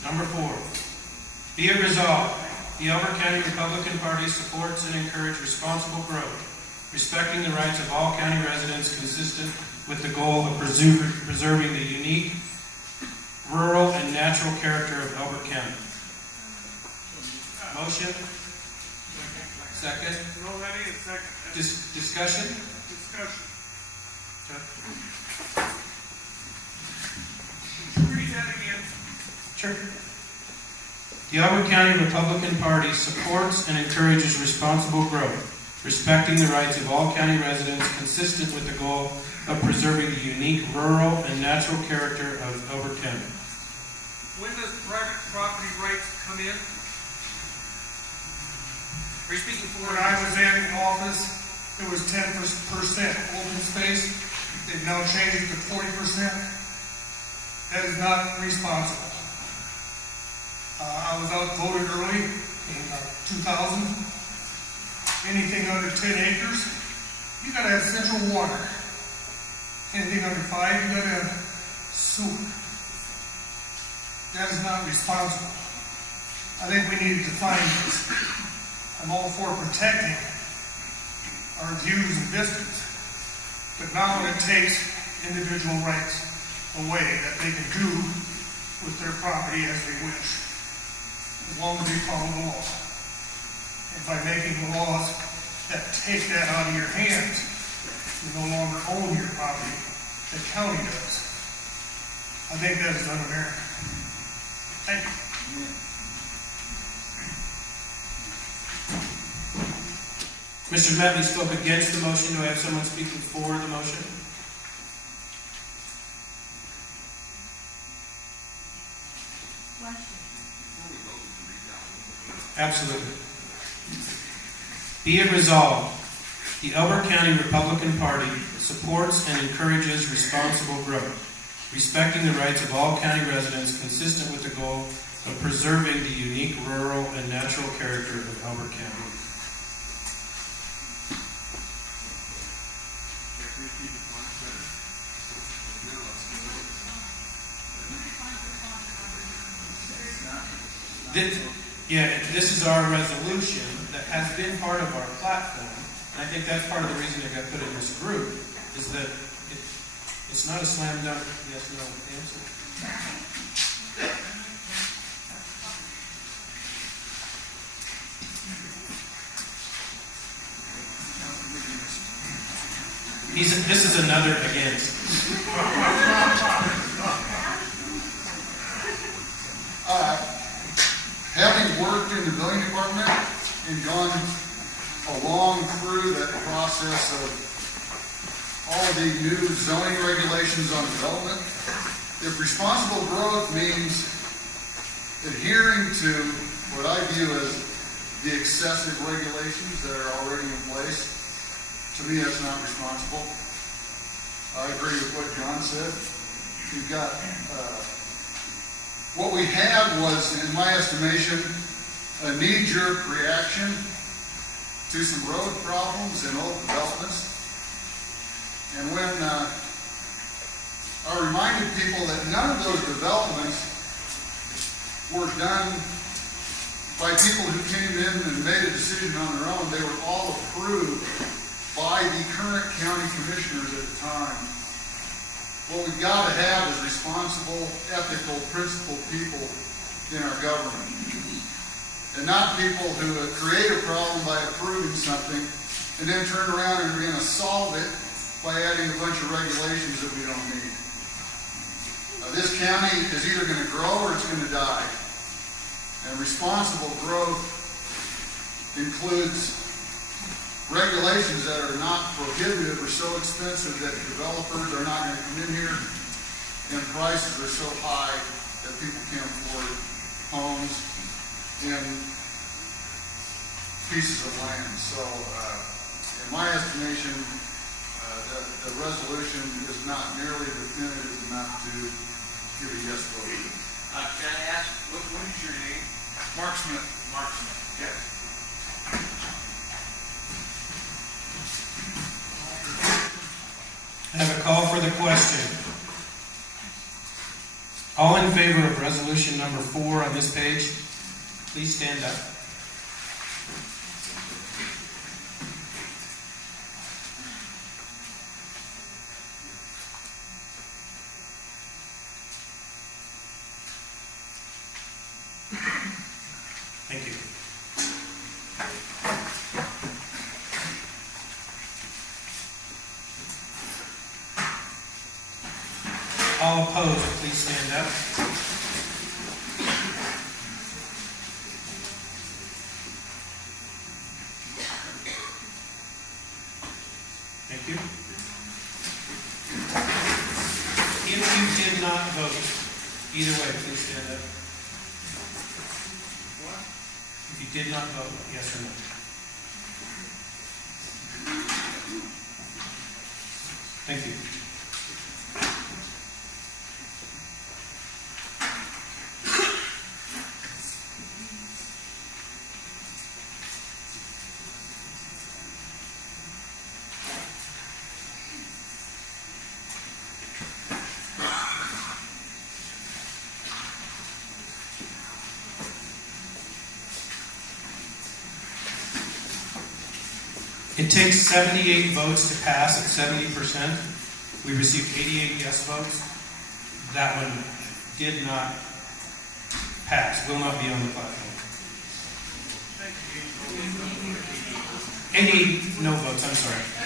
Number 4, be it resolved, the Elbert County Republican Party supports and encourages responsible growth, respecting the rights of all county residents consistent with the goal of preserving the unique, rural, and natural character of Elbert County. Motion? Second? Already a second. Discussion? Discussion. Okay. Read that again. Sure. The Elbert County Republican Party supports and encourages responsible growth, respecting the rights of all county residents consistent with the goal of preserving the unique rural and natural character of Elbert County. When does private property rights come in? Are you speaking for? When I was in office, it was 10% open space. They've now changed it to 40%. That is not responsible. I was outvoted early in 2000. Anything under 10 acres, you gotta have central water. Anything under 5, you gotta have sewer. That is not responsible. I think we need to define this. I'm all for protecting our views and vistas, but not when it takes individual rights away that they can do with their property as they wish, as long as they follow the law. And by making laws that take that out of your hands, you no longer own your property, the county does. I think that is un-American. Thank you. Mr. Medley spoke against the motion. Do I have someone speaking for the motion? Absolutely. Be it resolved, the Elbert County Republican Party supports and encourages responsible growth, respecting the rights of all county residents consistent with the goal of preserving the unique rural and natural character of Elbert County. This is our resolution that has been part of our platform. And I think that's part of the reason it got put in this group, is that it's not a slam dunk yes/no answer. This is another against. Having worked in the building department and gone along through that process of all the new zoning regulations on development, if responsible growth means adhering to what I view as the excessive regulations that are already in place, to me that's not responsible. I agree with what John said. You've got what we had was, in my estimation, a knee-jerk reaction to some road problems and old developments. And when I reminded people that none of those developments were done by people who came in and made a decision on their own, they were all approved by the current county commissioners at the time. What we've got to have is responsible, ethical, principled people in our government. And not people who create a problem by approving something and then turn around and are going to solve it by adding a bunch of regulations that we don't need. This county is either going to grow or it's going to die. And responsible growth includes regulations that are not prohibitive or so expensive that developers are not going to come in here, and prices are so high that people can't afford homes and pieces of land. So, in my estimation, the resolution is not nearly definitive enough to give a yes vote. Can I ask, what is your name? Mark Smith. Mark Smith. Yes. I have a call for the question. All in favor of resolution number 4 on this page, please stand up. Thank you. All opposed, please stand up. Thank you. If you did not vote, either way, please stand up. If you did not vote, yes or no? Thank you. It takes 78 votes to pass at 70%. We received 88 yes votes. That one did not pass, will not be on the platform. 88 no votes, I'm sorry.